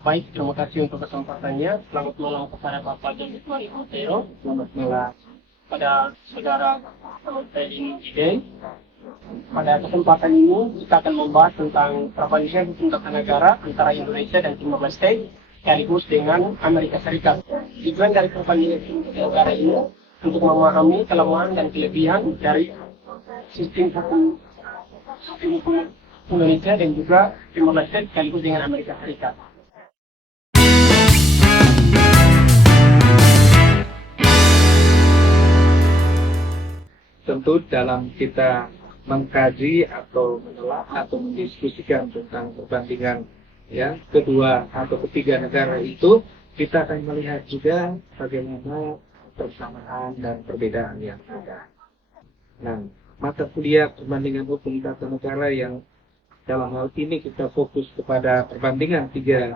Baik, terima kasih untuk kesempatannya. Selamat malam kepada Bapak David Marikotero. Selamat malam pada saudara Presiden. Pada kesempatan ini kita akan membahas tentang perbandingan hukum tata negara antara Indonesia dan Timor Leste sekaligus dengan Amerika Serikat. Tujuan dari perbandingan hukum tata negara ini untuk memahami kelemahan dan kelebihan dari sistem hukum Indonesia dan juga Timor Leste sekaligus dengan Amerika Serikat. Tentu dalam kita mengkaji atau menelaah atau mendiskusikan tentang perbandingan kedua atau ketiga negara itu, kita akan melihat juga bagaimana persamaan dan perbedaan yang ada. Nah, mata kuliah perbandingan hukum tata negara yang dalam hal ini kita fokus kepada perbandingan tiga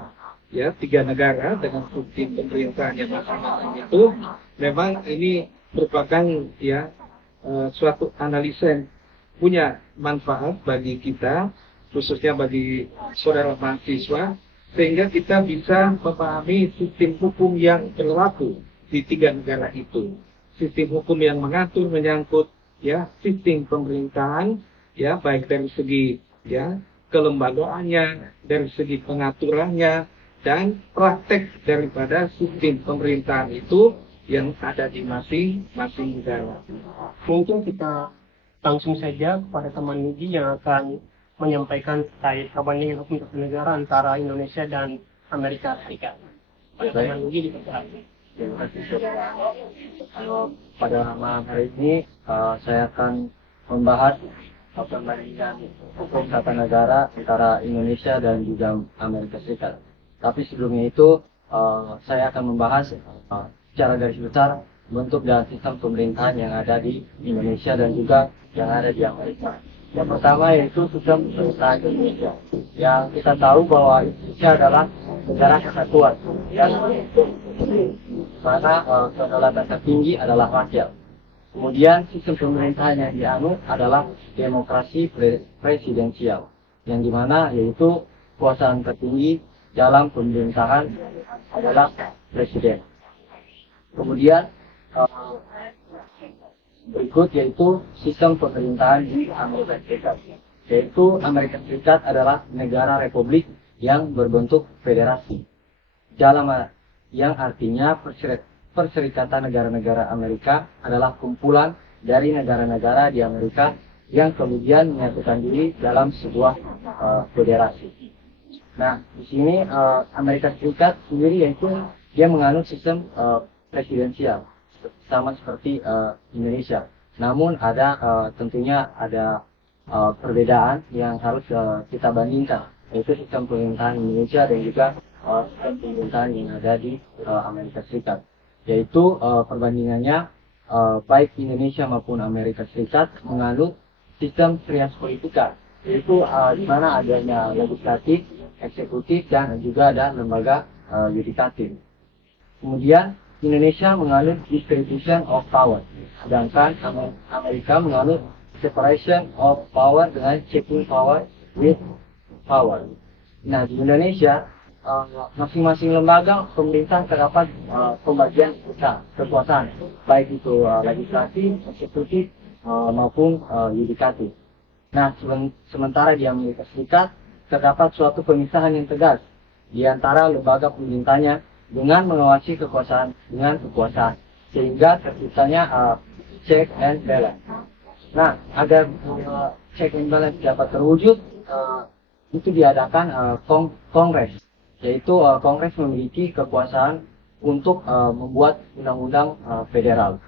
negara dengan sistem pemerintahan yang masing-masing itu, memang ini merupakan suatu analisa yang punya manfaat bagi kita, khususnya bagi saudara mahasiswa, sehingga kita bisa memahami sistem hukum yang berlaku di tiga negara itu. Sistem hukum yang mengatur menyangkut sistem pemerintahan, baik dari segi kelembagaannya, dari segi pengaturannya, dan praktek daripada sistem pemerintahan itu yang ada di masing-masing negara. Mungkin kita langsung saja kepada teman Nugi yang akan menyampaikan terkait perbandingan hukum tata negara antara Indonesia dan Amerika Serikat. Teman Nugi dipersilakan. Terima kasih. Pada malam hari ini saya akan membahas perbandingan hukum tata negara antara Indonesia dan juga Amerika Serikat. Tapi sebelumnya itu saya akan membahas secara garis besar bentuk dan sistem pemerintahan yang ada di Indonesia dan juga yang ada di Amerika. Yang pertama yaitu sistem pemerintahan Indonesia. Yang kita tahu bahwa Indonesia adalah negara kesatuan, mana kedaulatan tertinggi adalah rakyat. Kemudian sistem pemerintahan yang dianut adalah demokrasi presidensial, yang dimana yaitu kekuasaan tertinggi dalam pemerintahan adalah presiden. Kemudian berikut yaitu sistem pemerintahan di Amerika Serikat. Yaitu Amerika Serikat adalah negara republik yang berbentuk federasi. Yang artinya Perserikatan Negara-Negara Amerika adalah kumpulan dari negara-negara di Amerika yang kemudian menyatukan diri dalam sebuah federasi. Nah, di sini Amerika Serikat sendiri yaitu dia menganut sistem presidensial sama seperti Indonesia. Namun ada tentunya ada perbedaan yang harus kita bandingkan, yaitu sistem pemerintahan Indonesia dan juga sistem pemerintahan yang ada di Amerika Serikat. Yaitu perbandingannya baik Indonesia maupun Amerika Serikat menganut sistem trias politika, yaitu di mana adanya legislatif, eksekutif, dan juga ada lembaga yudikatif. Kemudian Indonesia menganut distribution of power, sedangkan Amerika menganut separation of power dengan checking power with power. Nah, di Indonesia masing-masing lembaga pemerintah terdapat pembagian kekuasaan, baik itu legislatif, eksekutif maupun yudikatif. Nah, sementara di Amerika Serikat terdapat suatu pemisahan yang tegas di antara lembaga pemerintahnya dengan mengawasi kekuasaan dengan kekuasaan, sehingga terciptanya check and balance. Nah, agar check and balance dapat terwujud, itu diadakan Kongres, yaitu Kongres memiliki kekuasaan untuk membuat undang-undang federal.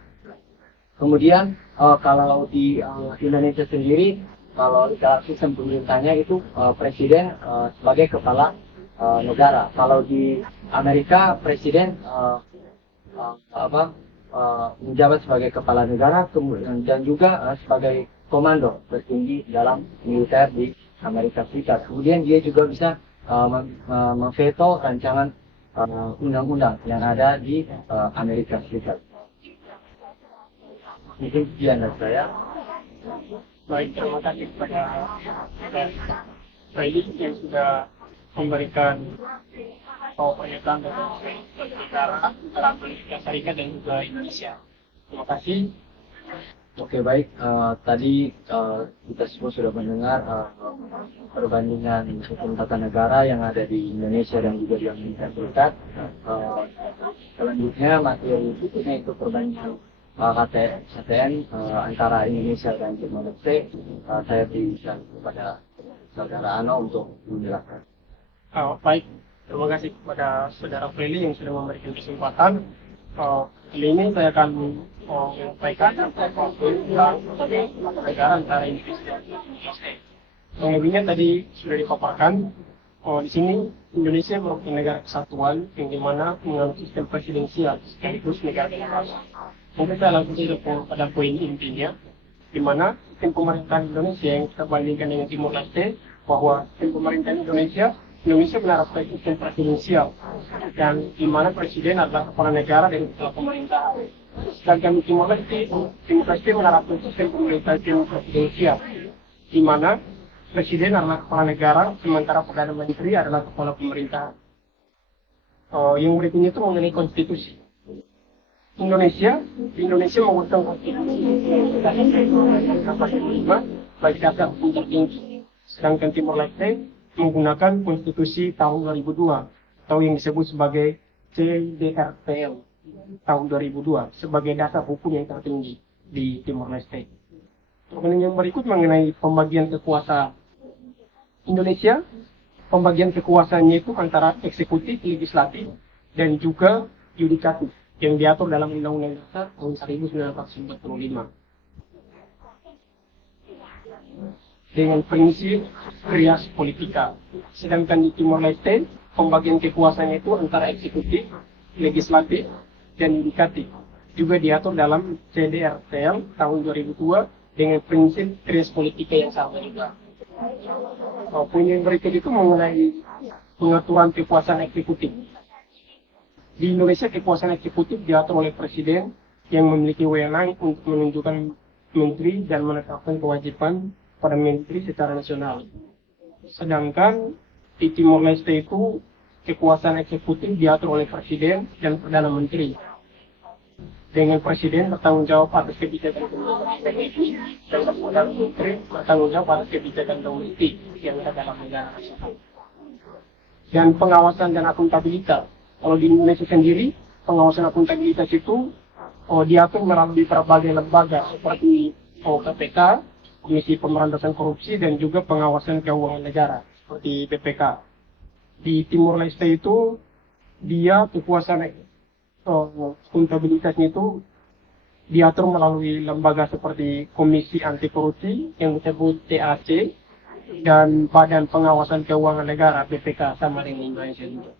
Kemudian kalau di Indonesia sendiri, kalau di dalam sistem pemerintahnya itu presiden sebagai kepala negara. Kalau di Amerika presiden menjabat sebagai kepala negara dan juga sebagai komando tertinggi dalam militer di Amerika Serikat. Kemudian dia juga bisa memveto rancangan undang-undang yang ada di Amerika Serikat. Mungkin sekian dari saya. Baik, terima kasih kepada Freddy yang sudah memberikan pernyataan dari negara antara Amerika Serikat dan juga Indonesia. Terima kasih. Oke, baik. Tadi kita semua sudah mendengar perbandingan hukum tata negara yang ada di Indonesia dan juga di Amerika Serikat. Selanjutnya materi berikutnya itu perbandingan KTN antara Indonesia dan Timor Leste. Saya berikan kepada Saudara Ano untuk menjelaskan. Baik, terima kasih kepada Saudara Feli yang sudah memberikan kesempatan. Kali ini saya akan menyampaikan tentang negara antara Indonesia dan Indonesia. Selebihnya tadi sudah dipaparkan. Di sini Indonesia merupakan negara kesatuan yang dimana menganut sistem presidensial sekaligus negara demokrasi. Mungkin saya langsung saja pada poin intinya, di mana sistem pemerintahan Indonesia yang kita bandingkan dengan Timor Leste, bahwa sistem pemerintahan Indonesia menerapkan sistem presidensial, dan di mana presiden adalah kepala negara dan kepala pemerintahan. Sedangkan di Timor Leste menerapkan sistem pemerintahan presidensial, di mana presiden adalah kepala negara, sementara perdana menteri adalah kepala pemerintahan. Yang berikutnya itu mengenai konstitusi. Indonesia menggunakan konstitusi bagi dasar hukum tertinggi, sedangkan Timor Leste menggunakan konstitusi tahun 2002 atau yang disebut sebagai CDRTL tahun 2002 sebagai dasar hukum yang tertinggi di Timor Leste. Kemudian yang berikut mengenai pembagian kekuasaan. Indonesia, pembagian kekuasaannya itu antara eksekutif, legislatif, dan juga yudikatif yang diatur dalam Undang-Undang Dasar tahun 1945 dengan prinsip res politica. Sedangkan di Timor Leste, pembagian kekuasaannya itu antara eksekutif, legislatif, dan yudikatif juga diatur dalam CDRTL tahun 2002 dengan prinsip res politica yang sama juga. Poin yang berikut itu mengenai pengaturan kekuasaan eksekutif. Di Indonesia, kekuasaan eksekutif diatur oleh presiden yang memiliki wewenang untuk menunjukkan menteri dan menetapkan kewajiban pada menteri secara nasional. Sedangkan di Timor Leste itu kekuasaan eksekutif diatur oleh presiden dan perdana menteri. Dengan presiden bertanggung jawab atas kebijakan domestik dan perdana menteri bertanggung jawab atas kebijakan domestik yang ada dalam negara tersebut. Dan pengawasan dan akuntabilitas. Kalau di Indonesia sendiri, pengawasan akuntabilitas itu diatur melalui berbagai lembaga seperti KPK, Komisi Pemberantasan Korupsi, dan juga pengawasan keuangan negara seperti BPK. Di Timor Leste itu dia kekuasaan akuntabilitasnya itu diatur melalui lembaga seperti Komisi Anti Korupsi yang disebut TAC dan Badan Pengawasan Keuangan Negara BPK sama dengan Indonesia juga.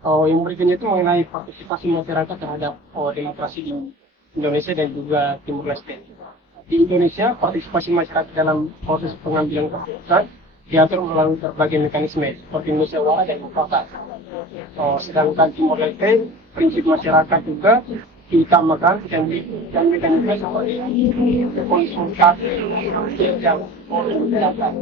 Yang berikutnya itu mengenai partisipasi masyarakat terhadap demokrasi di Indonesia dan juga Timor Leste. Di Indonesia, partisipasi masyarakat dalam proses pengambilan keputusan diatur melalui berbagai mekanisme seperti musyawarah dan mufakat. Sedangkan Timor Leste, prinsip masyarakat juga diutamakan dan mekanisme seperti konsultasi dan masyarakat.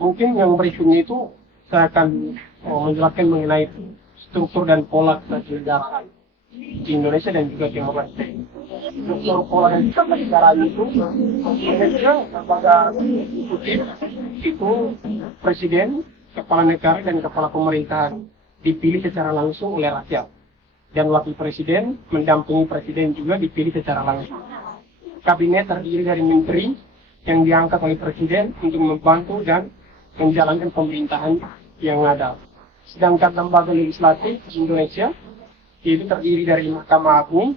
Mungkin yang berikutnya itu saya akan menjelaskan mengenai struktur dan pola kenegaraan di Indonesia dan juga Timor Leste. Struktur pola dan kenegaraan itu Indonesia lembaga eksekutif itu presiden, kepala negara dan kepala pemerintahan dipilih secara langsung oleh rakyat, dan wakil presiden mendampingi presiden juga dipilih secara langsung. Kabinet terdiri dari menteri yang diangkat oleh presiden untuk membantu dan menjalankan pemerintahan yang ada. Sedangkan lembaga legislatif di Indonesia itu terdiri dari Mahkamah Agung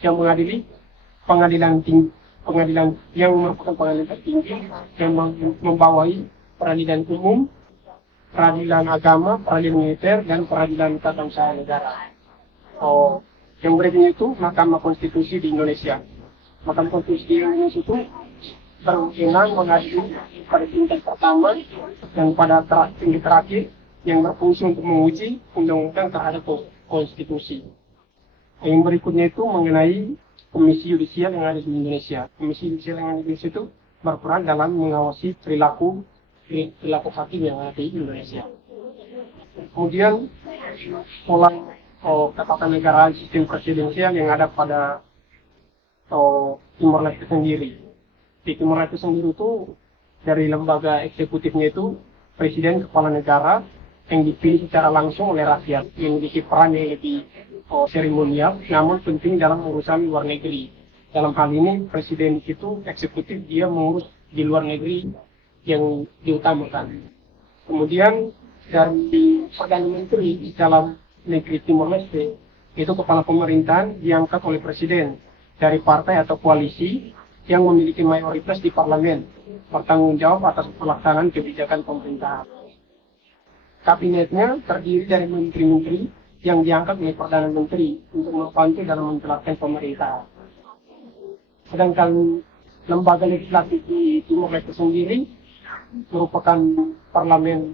yang mengadili pengadilan yang merupakan pengadilan tertinggi yang membawahi peradilan umum, peradilan agama, peradilan militer, dan peradilan tata usaha negara. Yang berikutnya itu Mahkamah Konstitusi di Indonesia. Mahkamah Konstitusi di Indonesia itu berwenang mengadili pada tingkat pertama dan pada tingkat terakhir yang berfungsi untuk menguji undang-undang terhadap konstitusi. Yang berikutnya itu mengenai Komisi Yudisial yang ada di Indonesia. Komisi Yudisial yang ada di Indonesia itu berperan dalam mengawasi perilaku hakim yang ada di Indonesia. Kemudian pola ketatanegaraan sistem presidensial yang ada pada Timor Leste sendiri. Di Timor Leste sendiri itu dari lembaga eksekutifnya itu presiden kepala negara yang dipilih secara langsung oleh rakyat, yang memiliki peran yang lebih seremonial, namun penting dalam urusan luar negeri. Dalam hal ini presiden itu eksekutif, dia mengurus di luar negeri yang diutamakan. Kemudian dari Perdana Menteri di dalam negeri Timor Leste itu kepala pemerintahan diangkat oleh presiden dari partai atau koalisi yang memiliki mayoritas di parlemen, bertanggung jawab atas pelaksanaan kebijakan pemerintahan. Kabinetnya terdiri dari menteri-menteri yang diangkat oleh Perdana Menteri untuk membantu dalam menjalankan pemerintahan. Sedangkan lembaga legislatif di Timor Leste sendiri merupakan parlemen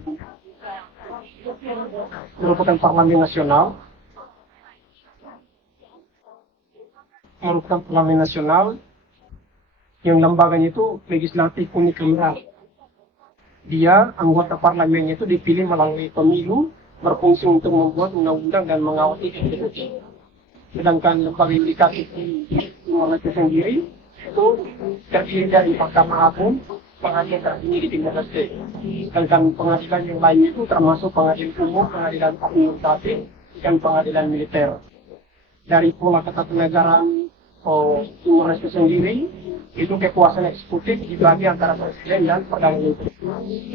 nasional yang lembaganya itu legislatif unikameral. Dia, anggota parlemennya itu dipilih melalui pemilu, berfungsi untuk membuat undang-undang dan mengawasi eksekutif. Sedangkan lembaga yudikatif di Timor Leste sendiri itu terdiri dari Mahkamah Agung, pengadilan tertinggi di Timor Leste. Sedangkan pengadilan yang lain itu termasuk pengadilan umum, pengadilan administratif, dan pengadilan militer. Dari pola ketatanegaraan Timor Leste sendiri, itu kekuasaan eksekutif dibagi antara presiden dan perdana menteri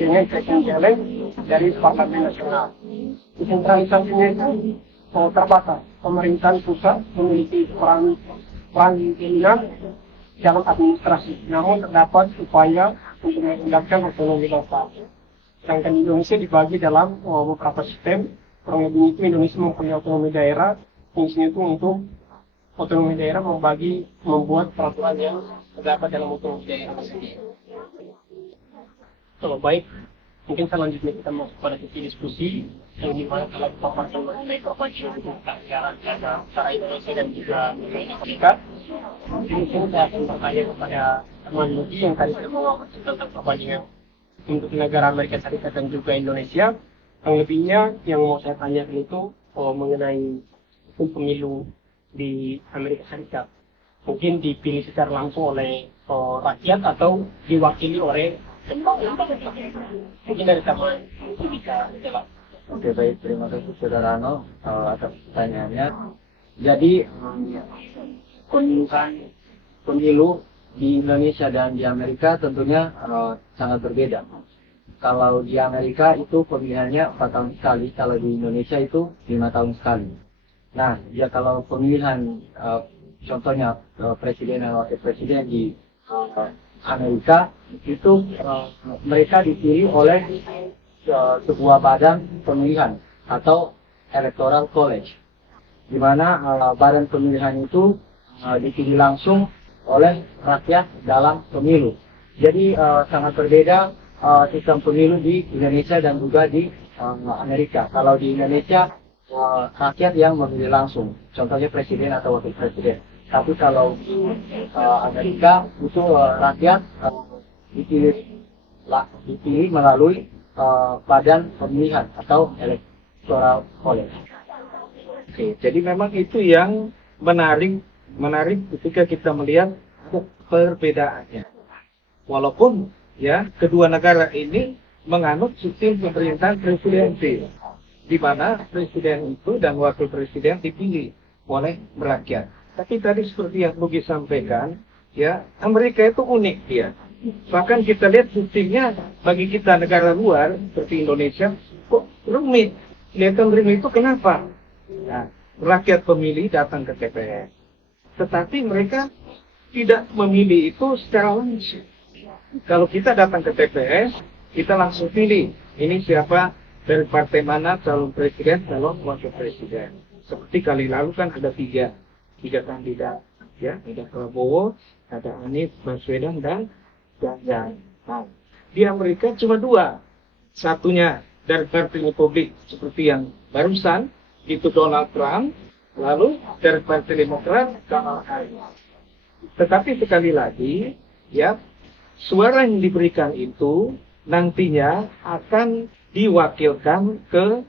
dengan presiden dari parlemen nasional. Desentralisasinya itu terbatas. Pemerintahan pusat memiliki peran dominan dalam administrasi, namun terdapat upaya untuk mengindahkan otonomi lokal. Sedangkan Indonesia dibagi dalam beberapa sistem. Kurang lebih itu Indonesia mempunyai otonomi daerah, fungsinya itu untuk otonomi daerah membuat peraturan yang terdapat dalam otonomi daerah sendiri. Baik, mungkin selanjutnya kita masuk pada sesi diskusi yang dimana telah dipaparkan mengenai perbandingan negara antara Indonesia dan juga Amerika Serikat. Mungkin saya akan bertanya kepada teman Ludi yang tadi sudah mengawarkan tentang perbandingan untuk negara Amerika Serikat dan juga Indonesia. Yang lebihnya yang mau saya tanyakan itu mengenai pemilu di Amerika Serikat. Mungkin dipilih secara langsung oleh rakyat atau diwakili oleh lembaga. Mungkin dari teman bisa jawab. Oke, baik, terima kasih Saudara Rano atas pertanyaannya. Jadi pemilu di Indonesia dan di Amerika tentunya sangat berbeda. Kalau di Amerika itu pemilihannya 4 tahun sekali, kalau di Indonesia itu 5 tahun sekali. Nah, ya kalau pemilihan contohnya presiden dan wakil presiden di Amerika itu mereka dipilih oleh sebuah badan pemilihan atau electoral college, di mana badan pemilihan itu dipilih langsung oleh rakyat dalam pemilu. Jadi sangat berbeda sistem pemilu di Indonesia dan juga di Amerika. Kalau di Indonesia rakyat yang memilih langsung, contohnya presiden atau wakil presiden. Tapi kalau di Amerika itu rakyat dipilih melalui badan pemilihan atau electoral college. Oke, jadi memang itu yang menarik ketika kita melihat perbedaannya. Walaupun ya kedua negara ini menganut sistem pemerintahan presidensil, di mana presiden itu dan wakil presiden dipilih oleh rakyat. Tapi tadi seperti yang Bugi sampaikan, ya Amerika itu unik dia. Bahkan kita lihat sistemnya bagi kita negara luar seperti Indonesia kok rumit. Kelihatan rumit itu kenapa? Nah, rakyat pemilih datang ke TPS, tetapi mereka tidak memilih itu secara langsung. Kalau kita datang ke TPS, kita langsung pilih ini siapa dari partai mana calon presiden, calon wakil presiden. Seperti kali lalu kan ada tiga kandidat, ya, ada Prabowo, ada Anies Baswedan dan Ganjar. Nah, di Amerika cuma 2, satunya dari Partai Republik seperti yang barusan itu Donald Trump, lalu dari Partai Demokrat Kamala Harris. Tetapi sekali lagi, ya suara yang diberikan itu nantinya akan diwakilkan ke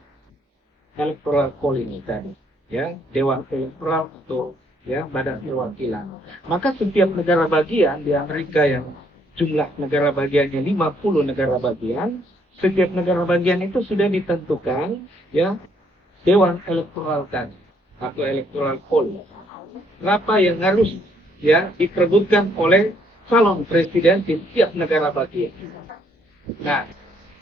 electoral college ini tadi, ya, dewan elektoral atau ya badan perwakilan. Maka setiap negara bagian di Amerika yang jumlah negara bagiannya 50 negara bagian, setiap negara bagian itu sudah ditentukan ya dewan elektoral tadi atau electoral college. Apa yang harus ya diperebutkan oleh calon presiden di setiap negara bagian. Nah,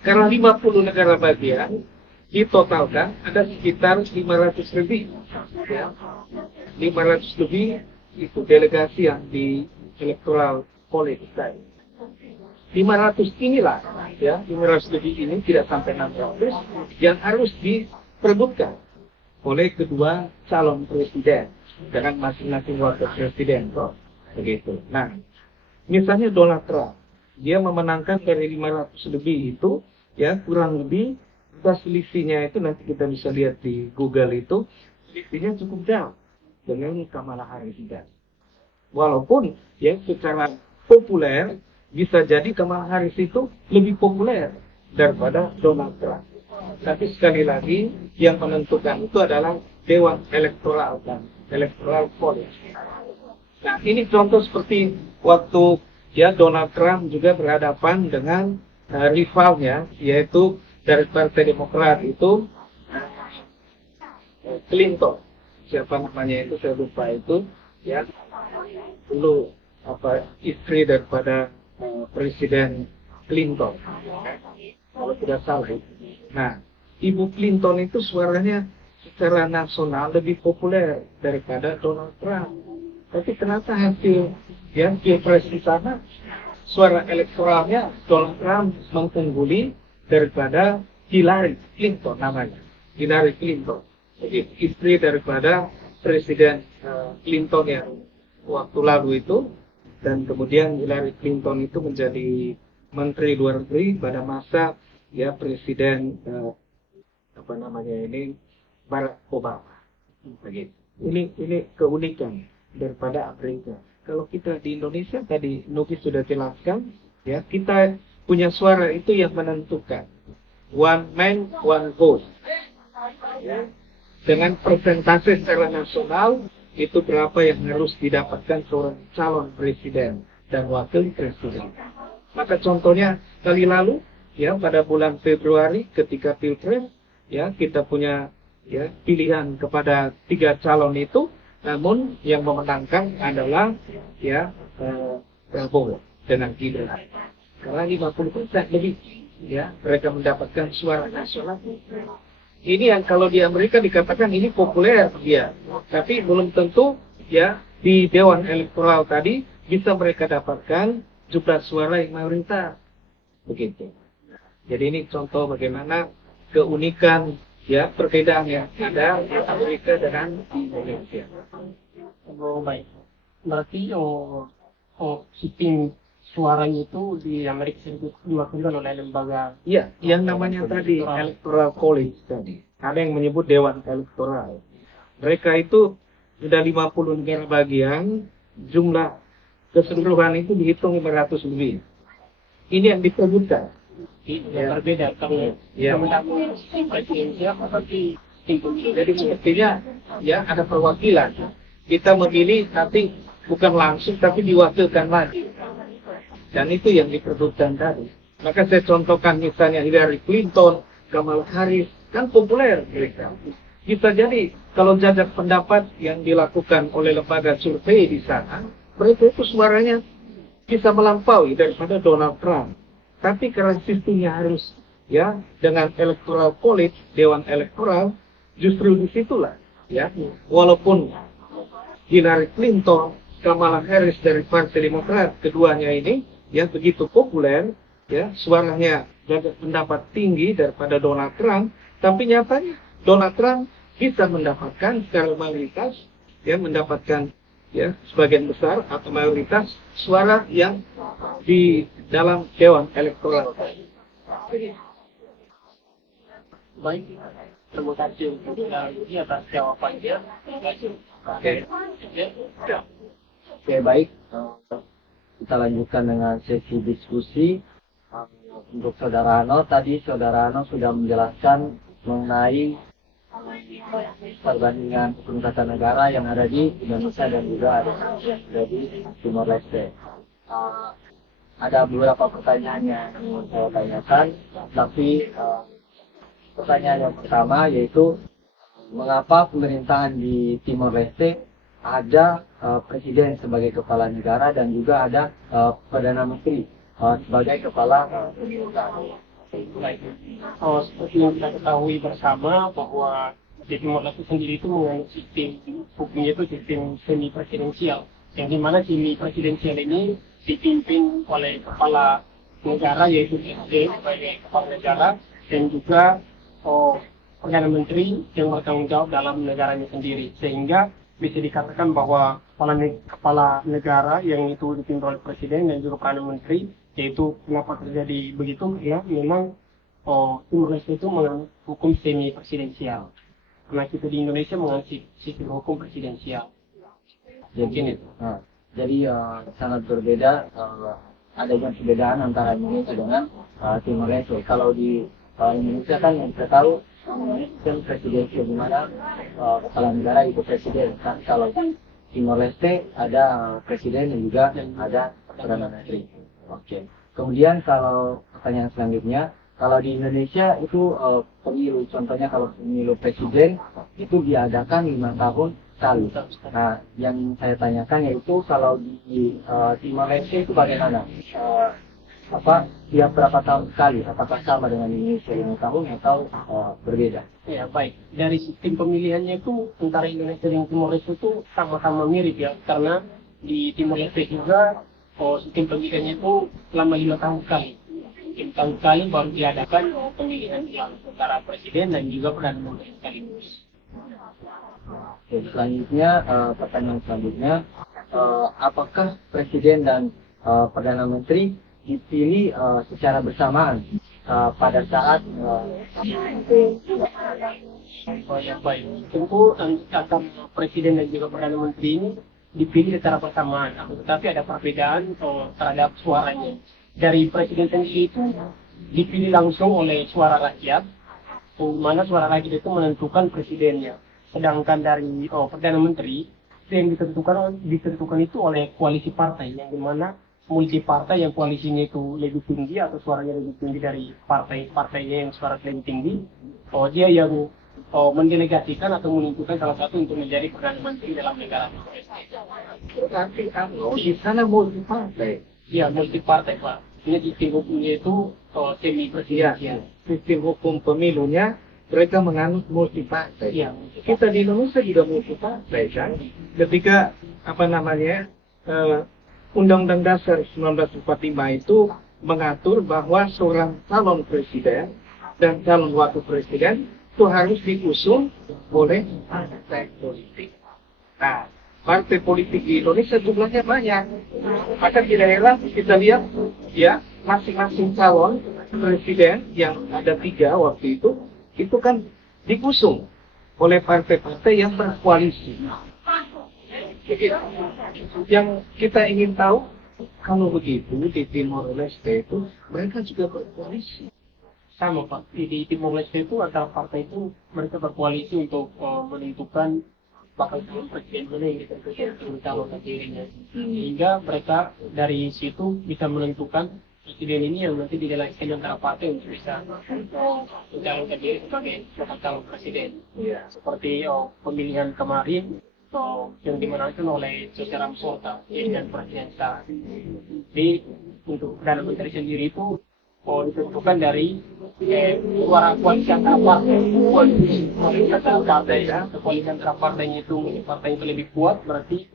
karena 50 negara bagian ditotalkan ada sekitar 500 lebih ya. 500 lebih itu delegasi yang di electoral college tadi. 500 inilah ya, 500 lebih ini tidak sampai 600 yang harus diperebutkan oleh kedua calon presiden dengan masing-masing wakil presiden kok begitu. Nah, misalnya Donald Trump, dia memenangkan dari 500 lebih itu ya kurang lebih selisihnya itu nanti kita bisa lihat di Google itu selisihnya cukup jauh dengan Kamala Harris. Walaupun ya secara populer bisa jadi Kamala Harris itu lebih populer daripada Donald Trump. Tapi sekali lagi yang menentukan itu adalah Dewan Elektoral dan Electoral College. Nah, ini contoh seperti waktu ya Donald Trump juga berhadapan dengan rivalnya yaitu dari Partai Demokrat itu Clinton. Siapa namanya itu saya lupa itu ya. Dulu istri daripada Presiden Clinton. Kalau tidak salah. Nah, Ibu Clinton itu suaranya secara nasional lebih populer daripada Donald Trump. Tapi ternyata hasil ya pilpres di sana suara elektoralnya Donald Trump mengungguli daripada Hillary Clinton namanya. Hillary Clinton. Jadi istri daripada Presiden Clinton yang waktu lalu itu, dan kemudian Hillary Clinton itu menjadi Menteri Luar Negeri pada masa ya Presiden Barack Obama. Begitu. Ini keunikan daripada Amerika. Kalau kita di Indonesia tadi Nuki sudah jelaskan, ya kita punya suara itu yang menentukan. One man, one vote. Ya. Dengan persentase secara nasional itu berapa yang harus didapatkan seorang calon presiden dan wakil presiden. Maka contohnya kali lalu ya pada bulan Februari ketika pilpres ya kita punya ya pilihan kepada 3 calon itu, namun yang memenangkan adalah ya Prabowo dengan Gibran. Karena 50% lebih ya mereka mendapatkan suara nasional. Ini yang kalau di Amerika dikatakan ini populer dia, tapi belum tentu ya di Dewan Elektoral tadi bisa mereka dapatkan jumlah suara yang mayoritas. Begitu. Jadi ini contoh bagaimana keunikan ya perbedaan yang ada di Amerika dengan di Indonesia. Oh, baik. Berarti sistem suaranya itu di Amerika Serikat diwakilkan oleh lembaga. Iya, yang namanya tadi Electoral College tadi. Ada yang menyebut Dewan Elektoral. Mereka itu sudah 50 negara bagian, jumlah keseluruhan itu dihitung 500 lebih. Ini yang diperbutkan. Yang berbeda karena mendapat sistem presidensial seperti jadi sepertinya ya ada perwakilan. Kita memilih tapi bukan langsung tapi diwakilkan lagi. Dan itu yang diperbutkan tadi. Maka saya contohkan misalnya Hillary Clinton, Kamala Harris, kan populer mereka. Bisa jadi kalau jajak pendapat yang dilakukan oleh lembaga survei di sana, mereka itu suaranya bisa melampaui daripada Donald Trump. Tapi karena sistemnya harus ya dengan electoral college, dewan elektoral, justru disitulah ya walaupun Hillary Clinton, Kamala Harris dari Partai Demokrat, keduanya ini yang begitu populer, ya suaranya mendapat tinggi daripada Donald Trump, tapi nyatanya Donald Trump bisa mendapatkan secara mayoritas, ya mendapatkan ya sebagian besar atau mayoritas suara yang di dalam dewan elektoral. baik. Terima kasih untuk ini atas jawabannya. Oke. Oke, baik. kita lanjutkan dengan sesi diskusi. Untuk Saudara Ano, tadi Saudara Ano sudah menjelaskan mengenai perbandingan hukum tata negara yang ada di Indonesia dan juga ada di Timor Leste. Ada beberapa pertanyaan yang saya tanyakan, tapi pertanyaan yang pertama yaitu mengapa pemerintahan di Timor Leste ada presiden sebagai kepala negara dan juga ada perdana menteri sebagai kepala pemerintahan. Seperti yang kita ketahui bersama bahwa di Timor Leste sendiri itu menganut sistem hukumnya itu sistem semi presidensial, yang dimana semi presidensial ini dipimpin oleh kepala negara yaitu presiden sebagai kepala negara dan juga perdana menteri yang bertanggung jawab dalam negaranya sendiri, sehingga bisa dikatakan bahwa kepala negara yang itu dipimpin oleh presiden dan juga perdana menteri, yaitu kenapa terjadi begitu ya memang Timor Leste itu menganut hukum semi presidensial, karena kita di Indonesia menganut sistem hukum presidensial. Mungkin itu. Jadi sangat berbeda, adanya perbedaan antara Indonesia dengan Timor Leste. Kalau di Indonesia kan yang kita tahu sistem presidensial di mana kepala negara itu presiden. Kan kalau di Timor Leste ada presiden dan juga ada perdana menteri. Oke. Kemudian kalau pertanyaan selanjutnya, kalau di Indonesia itu pemilu, contohnya kalau pemilu presiden itu diadakan 5 tahun sekali. Nah, yang saya tanyakan yaitu kalau di Timor Leste itu bagaimana? Tiap berapa tahun sekali? Apakah sama dengan Indonesia 5 tahun atau berbeda? Ya baik, dari sistem pemilihannya itu antara Indonesia dan Timor Leste itu sama-sama mirip ya, karena di Timor Leste juga sistem pemilihannya itu selama 5 tahun sekali. 5 tahun sekali baru diadakan pemilihan antara presiden dan juga perdana menteri sekaligus. Oke, selanjutnya pertanyaan selanjutnya, apakah presiden dan perdana menteri dipilih secara bersamaan pada saat yang baik? Tentu antara presiden dan juga perdana menteri ini dipilih secara bersamaan, tetapi ada perbedaan terhadap suaranya. Dari presiden sendiri itu dipilih langsung oleh suara rakyat, mana suara rakyat itu menentukan presidennya. Sedangkan dari perdana menteri yang ditentukan itu oleh koalisi partai, yang dimana multi partai yang koalisinya itu lebih tinggi atau suaranya lebih tinggi dari partainya yang suara lebih tinggi, dia yang mendelegasikan atau menentukan salah satu untuk menjadi perdana menteri dalam negara. Berarti di sana multi partai. Ya, multi partai Pak. Ini sistem hukumnya itu semi presidensial. Sistem hukum pemilunya mereka menganut multi partai. Ya. Kita di Indonesia juga multi partai kan. Ketika Undang-Undang Dasar 1945 itu mengatur bahwa seorang calon presiden dan calon wakil presiden itu harus diusung oleh partai politik. Nah, partai politik di Indonesia jumlahnya banyak. Maka tidak heran kita lihat ya masing-masing calon presiden yang ada 3 waktu itu kan diusung oleh partai-partai yang berkoalisi. Yang kita ingin tahu, kalau begitu di Timor Leste itu mereka juga berkoalisi. Sama Pak, di Timor Leste itu antara partai itu mereka berkoalisi untuk menentukan bakal calon presiden mana yang ditentukan calon dirinya, sehingga mereka dari situ bisa menentukan presiden ini yang nanti didelegasikan antara partai untuk bisa mencalonkan diri sebagai calon presiden. Seperti pemilihan kemarin yang dimenangkan oleh secara Ramsorta dan presiden sekarang. Jadi untuk perdana menteri sendiri itu ditentukan dari suara koalisi antara partai. Koalisi antara partainya itu partai yang lebih kuat, berarti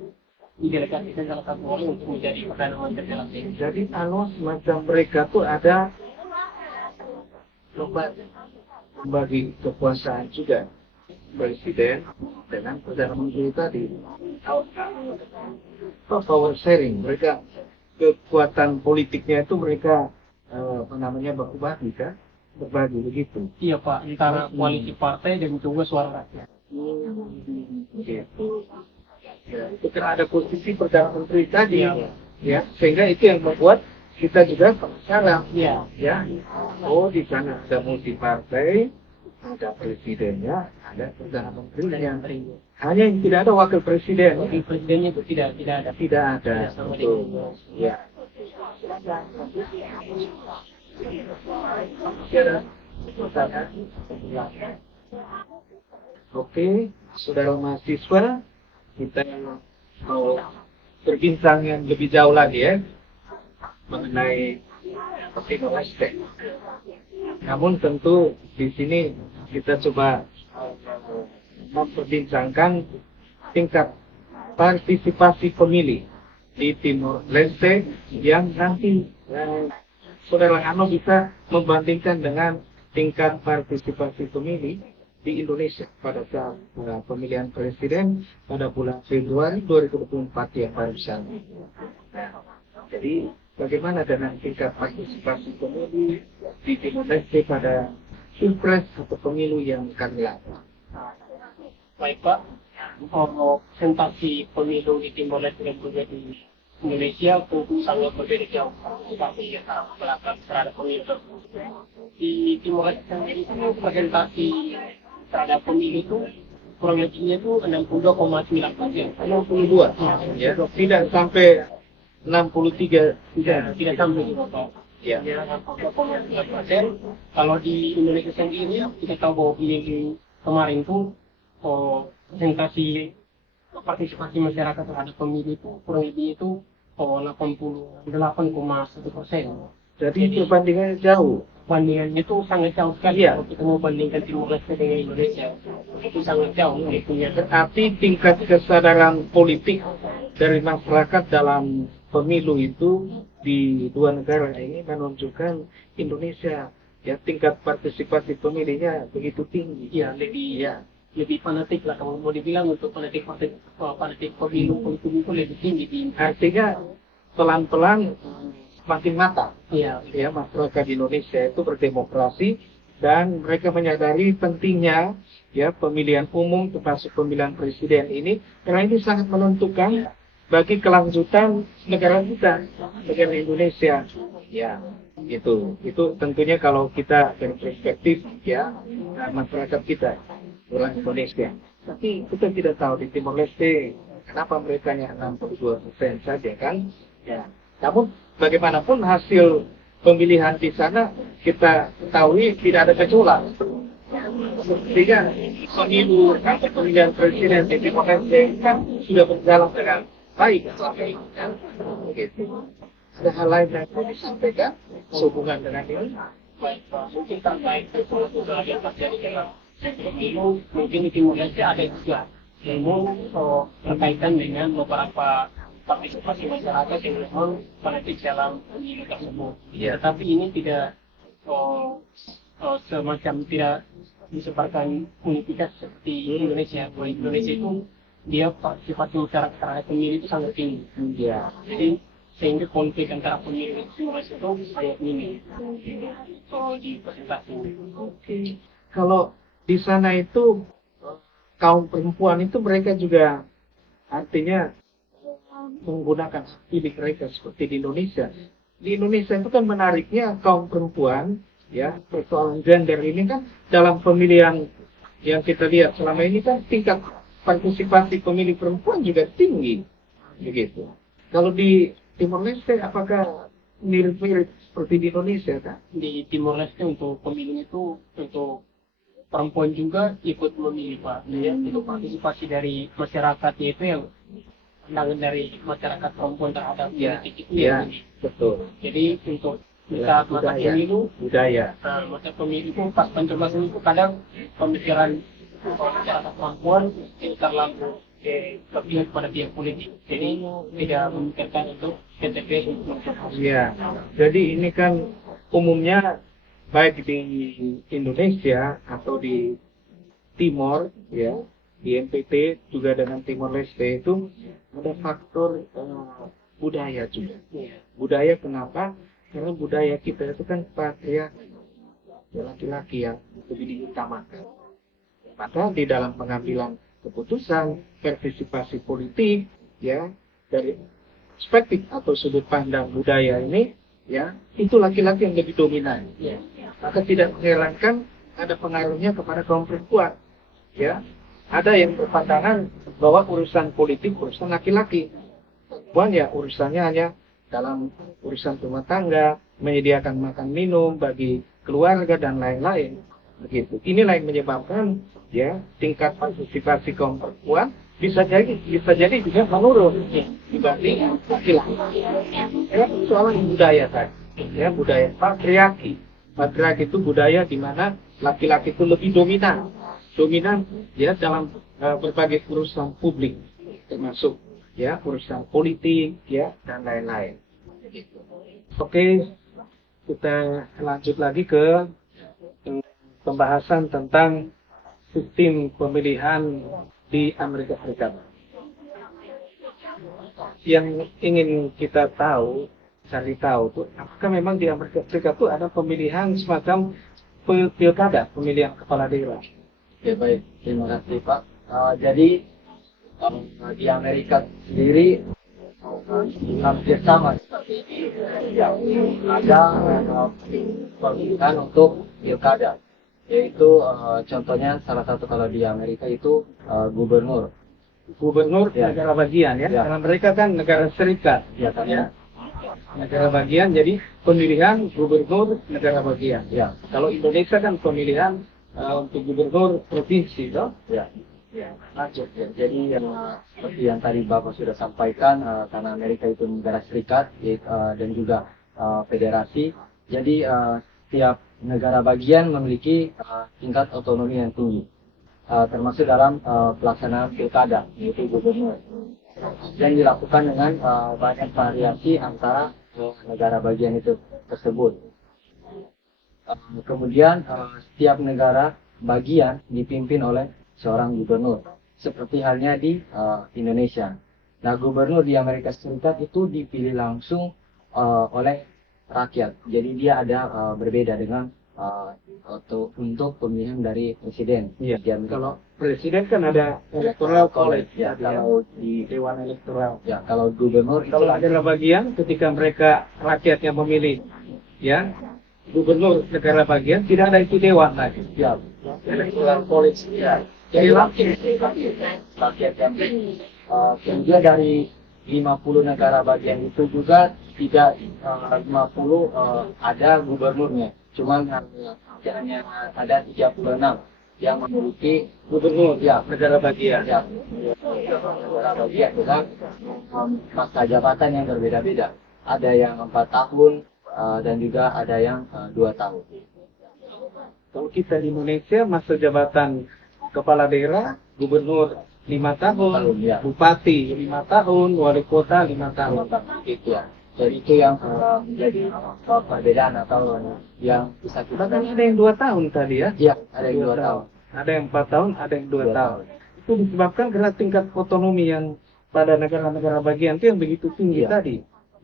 didelegasikan salah satu orang untuk menjadi perdana menteri dalam ini. Jadi semacam mereka tuh ada bagi kekuasaan juga, presiden dengan perdana menteri tadi. Power sharing, mereka kekuatan politiknya itu mereka berbagi kan, berbagi begitu. Iya Pak, antara koalisi partai dan juga suara rakyat. Gitu. Ya, itu kan ada posisi perdana menteri tadi ya, sehingga itu yang membuat kita juga penasaran, Iya. ya. Oh, di sana ada multi partai, ada presidennya, ada perdana menterinya. Hanya yang tidak ada wakil presiden. Wakil presidennya itu tidak ada. Tidak ada. Tidak sama Betul. dengan Ya. Oke, saudara mahasiswa, kita mau berbincang yang lebih jauh lagi ya mengenai Timor Leste. Namun tentu di sini kita coba memperbincangkan tingkat partisipasi pemilih di Timor Leste yang nanti saudara Ano bisa membandingkan dengan tingkat partisipasi pemilih di Indonesia pada saat pemilihan presiden pada bulan Februari 2024 yang barusan. Jadi bagaimana dengan tingkat partisipasi pemilih di Timor Leste pada pilpres atau pemilu yang akan datang? Baik Pak, presentasi pemilu di Timor Leste dan juga di Indonesia itu sangat berbeda jauh seperti antara belakang terhadap pemilu. Di Timor Leste sendiri itu presentasi terhadap pemilu itu kurang lebihnya itu 62,9%. 62, ya, tidak sampai 63, Tidak sampai itu Pak. ya. 62,9%. Kalau di Indonesia sendiri kita tahu bahwa pemilu kemarin itu presentasi partisipasi masyarakat terhadap pemilu itu kurang lebih itu 88,1%. Jadi perbandingannya jauh. Bandingannya itu sangat jauh sekali. Iya. Kalau kita mau bandingkan Timor Leste dengan Indonesia, itu sangat jauh. Berarti tingkat kesadaran politik dari masyarakat dalam pemilu itu di dua negara ini menunjukkan Indonesia ya tingkat partisipasi pemilihnya begitu tinggi. Iya, lebih fanatik lah kalau mau dibilang untuk fanatik pemilu itu lebih tinggi di. Artinya pelan-pelan semakin matang. Iya. Ya, masyarakat Indonesia itu berdemokrasi dan mereka menyadari pentingnya ya pemilihan umum termasuk pemilihan presiden ini karena ini sangat menentukan bagi kelanjutan negara kita, negara Indonesia. Ya, itu tentunya kalau kita berperspektif ya masyarakat kita orang Indonesia. Tapi kita tidak tahu di Timor Leste kenapa mereka hanya 62% saja kan? Ya. Namun bagaimanapun hasil pemilihan di sana kita ketahui tidak ada kecuali. Sehingga pemilu atau pemilihan presiden di Timor Leste kan sudah berjalan dengan baik selama ini. Begitu. Ada hal lain yang mau disampaikan sehubungan dengan ini? Baik, mungkin terkait dengan yang terjadi dalam pemilu, mungkin di Timor Leste ada juga. Namun berkaitan dengan beberapa partisipasi masyarakat yang memang fanatik dalam pemilu tersebut. Ya. Tetapi ini tidak semacam tidak disebarkan unitas seperti Indonesia. Kalau Indonesia itu dia partisipasi masyarakat terhadap pemilu itu sangat tinggi. Ya. Jadi sehingga konflik antara pemilu dan Timor Leste itu sangat minim di presentasi. Oke. Kalau di sana itu kaum perempuan itu mereka juga artinya menggunakan hak pilih mereka seperti di Indonesia. Di Indonesia itu kan menariknya kaum perempuan, ya persoalan gender ini kan dalam pemilihan yang kita lihat selama ini kan tingkat partisipasi pemilih perempuan juga tinggi, begitu. Kalau di Timor Leste apakah mirip-mirip seperti di Indonesia kan? Di Timor Leste untuk pemilu itu untuk perempuan juga ikut memilih Pak. Ya, itu partisipasi dari masyarakatnya itu yang pandangan dari masyarakat perempuan terhadap politik itu ya, yang ini. betul. Jadi untuk saat masa pemilu, budaya. masa pemilu itu pas pencoblosan itu kadang pemikiran masyarakat perempuan itu terlalu berpihak pada pihak politik. Jadi tidak memikirkan untuk KTP untuk mencoblos. Iya. Jadi ini kan umumnya baik di Indonesia atau di Timor ya, di NTT juga dengan Timor Leste itu ada faktor budaya juga. Budaya kenapa? Karena budaya kita itu kan patriarki, laki-laki yang lebih diutamakan. Maka di dalam pengambilan keputusan, partisipasi politik, ya dari perspektif atau sudut pandang budaya ini, ya, itu laki-laki yang lebih dominan. Maka tidak mengherankan ada pengaruhnya kepada kaum perempuan. Ya, ada yang berpandangan bahwa urusan politik urusan laki-laki. Perempuan ya urusannya hanya dalam urusan rumah tangga, menyediakan makan minum bagi keluarga dan lain-lain. Begitu. Inilah yang menyebabkan ya tingkat partisipasi kaum perempuan bisa jadi juga menurun dibanding laki-laki. Ya, soalan budaya tadi. Ya, budaya patriarki. Patriarki itu budaya di mana laki-laki itu lebih dominan ya dalam berbagai urusan publik, termasuk ya urusan politik ya dan lain-lain. Oke, kita lanjut lagi ke pembahasan tentang sistem pemilihan di Amerika Serikat. Yang ingin kita cari tahu tuh, apakah memang di Amerika Serikat itu ada pemilihan semacam pilkada, pemilihan kepala daerah? Ya baik, terima kasih Pak. Jadi di Amerika sendiri hampir sama seperti ini. Ya, ada pemilihan untuk pilkada, yaitu contohnya salah satu kalau di Amerika itu gubernur. Gubernur Ya. negara bagian ya. Ya. Karena mereka kan negara serikat. Ya kan? Ya. Negara bagian, jadi pemilihan gubernur negara bagian. Ya. Kalau Indonesia kan pemilihan untuk gubernur provinsi, toh? Ya. Lanjut ya. Jadi seperti yang tadi Bapak sudah sampaikan, karena Amerika itu negara serikat dan juga federasi, jadi tiap negara bagian memiliki tingkat otonomi yang tinggi, termasuk dalam pelaksanaan pilkada, yaitu gubernur, yang dilakukan dengan banyak variasi antara negara bagian itu tersebut. Kemudian setiap negara bagian dipimpin oleh seorang gubernur, seperti halnya di Indonesia. Nah, gubernur di Amerika Serikat itu dipilih langsung oleh rakyat. Jadi dia ada berbeda dengan untuk pemilihan dari presiden. Iya. Di Amerika. Kalau presiden kan ada electoral college, Ya, ya, kalau di dewan elektoral. ya kalau gubernur itu Kalau negara bagian, ketika mereka rakyatnya memilih, ya gubernur negara bagian, tidak ada itu dewan lagi. ya electoral college ya. Jadi rakyat yang kemudian dari 50 negara bagian itu juga tidak 50 ada gubernurnya, cuman hanya ada 36 yang memiliki Gubernur ya negara bagian. ya negara bagian dengan masa jabatan yang berbeda-beda. Ada yang 4 tahun dan juga ada yang 2 tahun. Kalau kita di Indonesia masa jabatan kepala daerah, gubernur 5 tahun, Ya. bupati 5 tahun, wali kota 5 tahun. Gitu ya. Jadi itu yang menjadi perbedaan atau yang bisa kita Bahkan ada yang 2 tahun tadi ya. ya ada yang 2 tahun. Ada yang 4 tahun, ada yang 2 2 tahun. Itu disebabkan karena tingkat otonomi yang pada negara-negara bagian itu yang begitu tinggi Iya. tadi.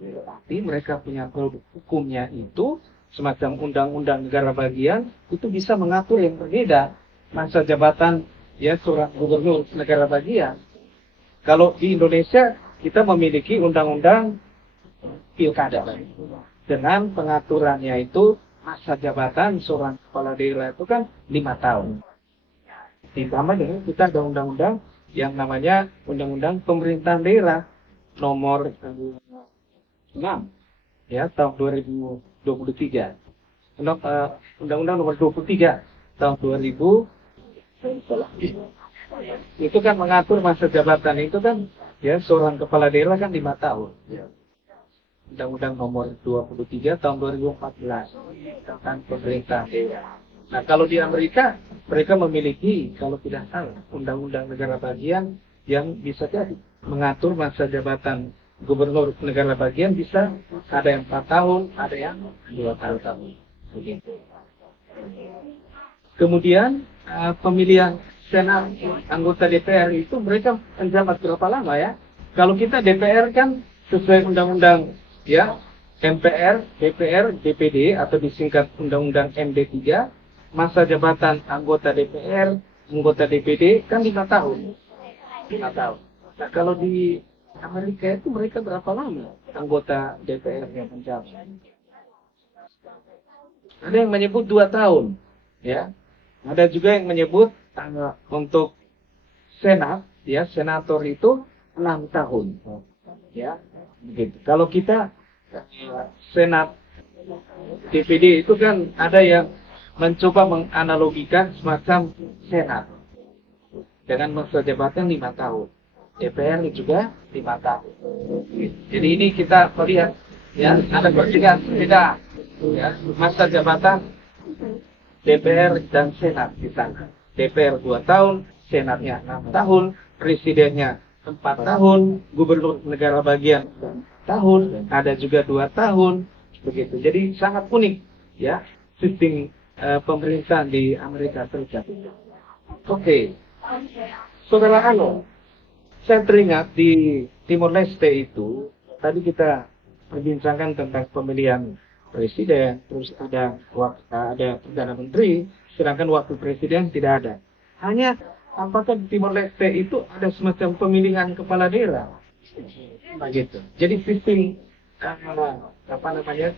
Berarti mereka punya produk hukumnya itu semacam undang-undang negara bagian itu bisa mengatur yang berbeda masa jabatan ya seorang gubernur negara bagian. Kalau di Indonesia kita memiliki undang-undang pilkada dengan pengaturannya itu masa jabatan seorang kepala daerah itu kan 5 tahun. Ditambah dengan kita ada undang-undang yang namanya Undang-Undang Pemerintahan Daerah nomor 6 ya tahun 2023. Undang-Undang nomor 23 tahun 2000 itu kan mengatur masa jabatan itu kan ya seorang kepala daerah kan 5 tahun. Undang-Undang nomor 23 tahun 2014 tentang pemerintahan daerah. Nah, kalau di Amerika mereka memiliki kalau tidak salah undang-undang negara bagian yang bisa jadi mengatur masa jabatan gubernur negara bagian bisa ada yang 4 tahun, ada yang 2 tahun. Begitu. Kemudian pemilihan Senat anggota DPR itu mereka menjabat berapa lama ya? Kalau kita DPR kan sesuai undang-undang ya MPR, DPR, DPD atau disingkat Undang-Undang MD3, masa jabatan anggota DPR, anggota DPD kan 5 tahun. 5 tahun. Nah, kalau di Amerika itu mereka berapa lama anggota DPR-nya menjabat? Ada yang menyebut 2 tahun, ya. Ada juga yang menyebut untuk Senat, ya, senator itu 6 tahun, ya. Begitu. Kalau kita Senat DPD itu kan ada yang mencoba menganalogikan semacam Senat dengan masa jabatan 5 tahun. DPR juga 5 tahun. Jadi ini kita melihat, ya, ada perbedaan beda, ya, masa jabatan DPR dan Senat di sana. DPR 2 tahun, Senatnya 6 tahun, Presidennya 4 tahun, Gubernur negara bagian tahun, ada juga 2 tahun, begitu. Jadi sangat unik, ya, sistem pemerintahan di Amerika Serikat. Oke, Saudara Ano, saya teringat di Timor Leste itu, tadi kita perbincangkan tentang pemilihan presiden, terus ada perdana menteri, sedangkan wakil presiden tidak ada. Hanya apakah di Timor Leste itu ada semacam pemilihan kepala daerah? Begitu. Jadi sistem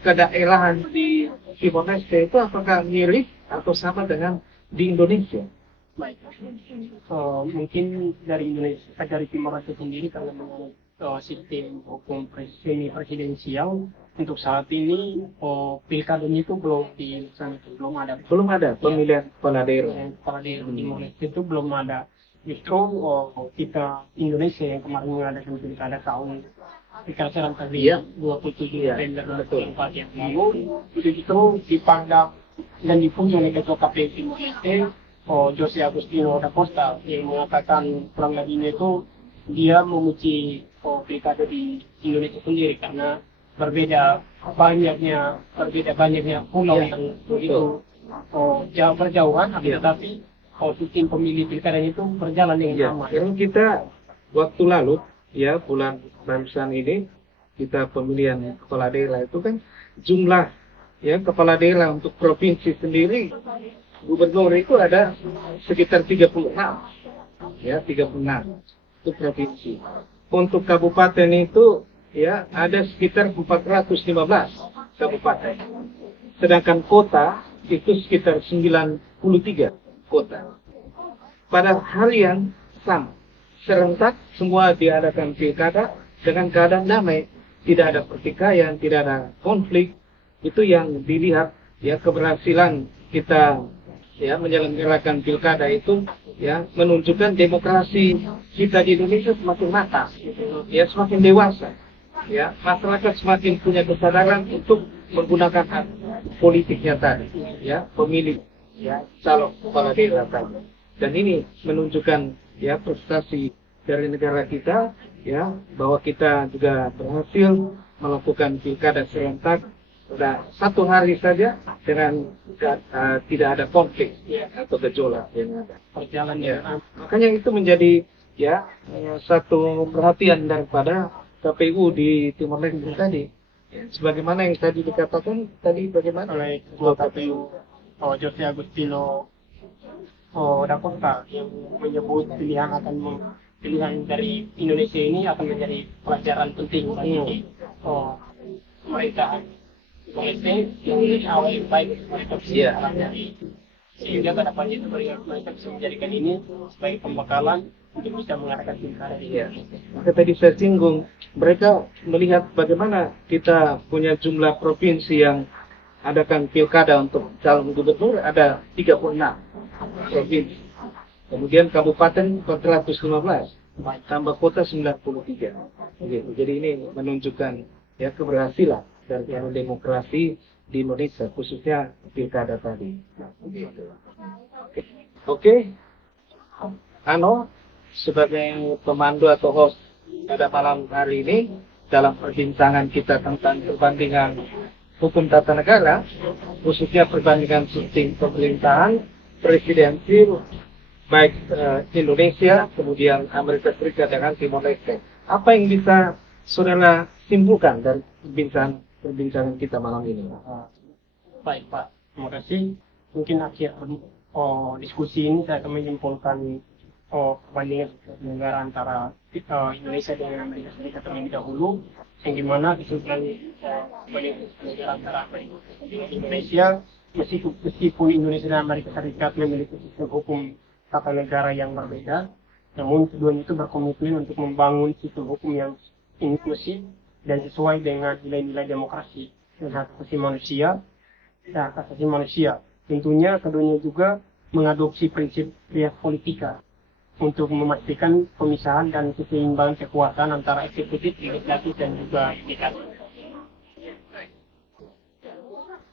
kedaerahan di Timor Leste itu apakah mirip atau sama dengan di Indonesia? Baik. Mungkin dari Indonesia, dari Timor Leste sendiri karena menurut sistem hukum semi presidensial untuk saat ini pilkadanya itu belum dilaksanakan, belum ada Pemilihan kepala daerah. kepala daerah di Timor Leste itu belum ada. Justru kita Indonesia yang kemarin mengadakan pilkada tahun serentak di 27 November 2004 yang lalu itu justru dipandang dan dipuji oleh Ketua KPU Timor Leste Jose Agustino da Costa yang mengatakan kurang lebihnya itu dia memuji pilkada di Indonesia sendiri karena berbeda banyaknya pulau yang begitu berjauhan, tetapi sistem pemilih pilkada itu berjalan dengan aman. Kalau kita waktu lalu, ya, bulan barusan ini kita pemilihan kepala daerah itu kan jumlah, ya, kepala daerah untuk provinsi sendiri, gubernur itu ada sekitar 36, ya, 36 itu provinsi. Untuk kabupaten itu, ya, ada sekitar 415 kabupaten. Sedangkan kota itu sekitar 93 kota. Pada hal yang sama, serentak semua diadakan pilkada dengan keadaan damai, tidak ada pertikaian, tidak ada konflik. Itu yang dilihat, ya, keberhasilan kita, ya, menyelenggarakan pilkada itu, ya, menunjukkan demokrasi kita di Indonesia semakin matang, ya, semakin dewasa, ya, masyarakat semakin punya kesadaran untuk menggunakan hak politiknya tadi, ya, pemilih, ya, calon kepala daerah tadi. Dan ini menunjukkan, ya, prestasi dari negara kita, ya, bahwa kita juga berhasil melakukan pilkada serentak sudah 1 hari saja dengan tidak ada konflik, ya, atau gejolak yang ada. Ya. Makanya itu menjadi, ya, satu perhatian daripada KPU di Timor Leste tadi. Ya, sebagaimana yang tadi dikatakan tadi, bagaimana Oleh Ketua KPU Jose Agustino da Costa yang menyebut pilihan dari Indonesia ini akan menjadi pelajaran penting bagi pemerintahan Timor Leste yang menjadi awal yang baik mereka bisa dari sehingga ke depannya itu mereka bisa menjadikan ini sebagai pembekalan untuk bisa mengadakan pilkada di Indonesia. Maka tadi saya singgung, mereka melihat bagaimana kita punya jumlah provinsi yang adakan pilkada untuk calon gubernur ada 36 provinsi. Kemudian kabupaten 415, tambah kota 93. Begitu. Jadi ini menunjukkan, ya, keberhasilan dari demokrasi di Indonesia, khususnya pilkada tadi. Oke. Ano, sebagai pemandu atau host pada malam hari ini dalam perbincangan kita tentang perbandingan hukum tata negara, khususnya perbandingan sistem pemerintahan presidensil baik Indonesia, kemudian Amerika Serikat dengan Timor Leste. Apa yang bisa saudara simpulkan dari perbincangan kita malam ini? Baik Pak, terima kasih. Mungkin akhir diskusi ini saya akan menyimpulkan perbandingan negara antara Indonesia dengan Amerika Serikat terlebih dahulu, yang dimana kesimpulan perbandingan negara antara Amerika dengan Indonesia, meskipun Indonesia dan Amerika Serikat memiliki sistem hukum tata negara yang berbeda, namun keduanya itu berkomitmen untuk membangun sistem hukum yang inklusif dan sesuai dengan nilai-nilai demokrasi dan hak asasi manusia. Tentunya keduanya juga mengadopsi prinsip res politika untuk memastikan pemisahan dan keseimbangan kekuasaan antara eksekutif, legislatif, dan juga yudikatif.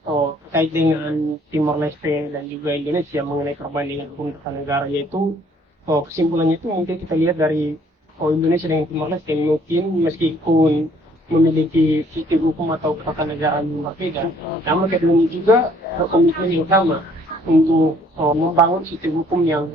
Terkait dengan Timor Leste dan juga Indonesia mengenai perbandingan hukum tata negara, yaitu kesimpulannya itu mungkin kita lihat dari Indonesia dengan Timor Leste mungkin meskipun memiliki sistem hukum atau tata negara yang berbeda, namun keduanya juga berkomitmen yang sama untuk membangun sistem hukum yang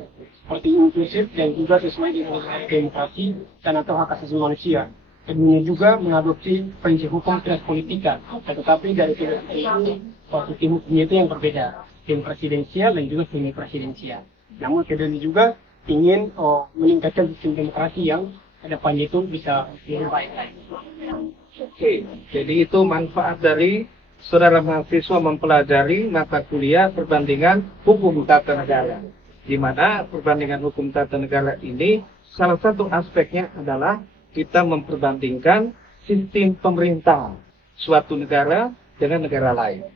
seperti inklusif dan juga sesuai dengan demokrasi dan atau hak asasi manusia. Keduanya juga mengadopsi prinsip hukum res politika, tetapi dari kedua ini sistem hukumnya itu yang berbeda, sistem presidensial dan juga semi presidensial. Namun keduanya juga ingin meningkatkan sistem demokrasi yang kedepannya itu bisa lebih baik. Oke, jadi itu manfaat dari saudara mahasiswa mempelajari mata kuliah perbandingan hukum tata negara. Di mana perbandingan hukum tata negara ini salah satu aspeknya adalah kita memperbandingkan sistem pemerintahan suatu negara dengan negara lain.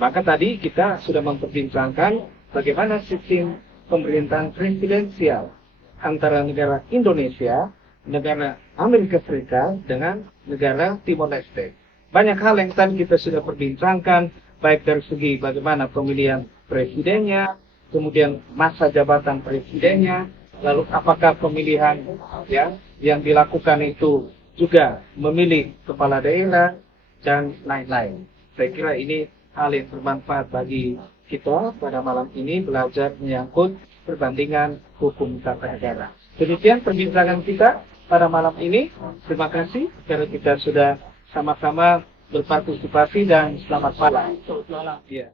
Maka tadi kita sudah memperbincangkan bagaimana sistem pemerintahan presidensial antara negara Indonesia, negara Amerika Serikat dengan negara Timor Leste. Banyak hal yang tadi kita sudah perbincangkan, baik dari segi bagaimana pemilihan presidennya, kemudian masa jabatan presidennya, lalu apakah pemilihan yang dilakukan itu juga memilih kepala daerah, dan lain-lain. Saya kira ini hal yang bermanfaat bagi kita pada malam ini belajar menyangkut perbandingan hukum tata negara. Demikian perbincangan kita pada malam ini. Terima kasih karena kita sudah sama-sama berpartisipasi dan selamat malam. Selamat malam. Ya.